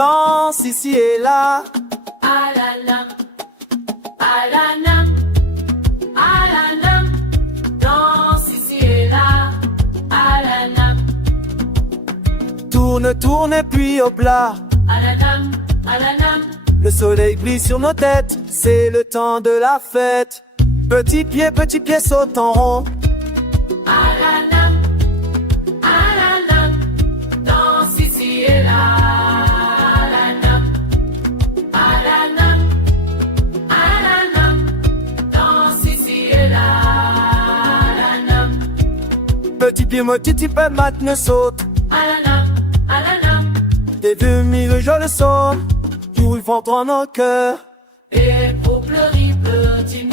danse ici et là. Alanam, alanam, alanam, danse ici et là. Alanam, Tourne, tourne et puis hop là. alanam, alanam, Le soleil brille sur nos têtes, c'est le temps de la fête. Petit pied saute en rond. alanam, alanam, danse ici et là. Alanam, alanam, alanam, danse ici et là. Alanam, Petit pied maintenant saute. alanam, alanam, Des demi je le son, tout le ventre dans nos cœurs. et pour pleurer, petit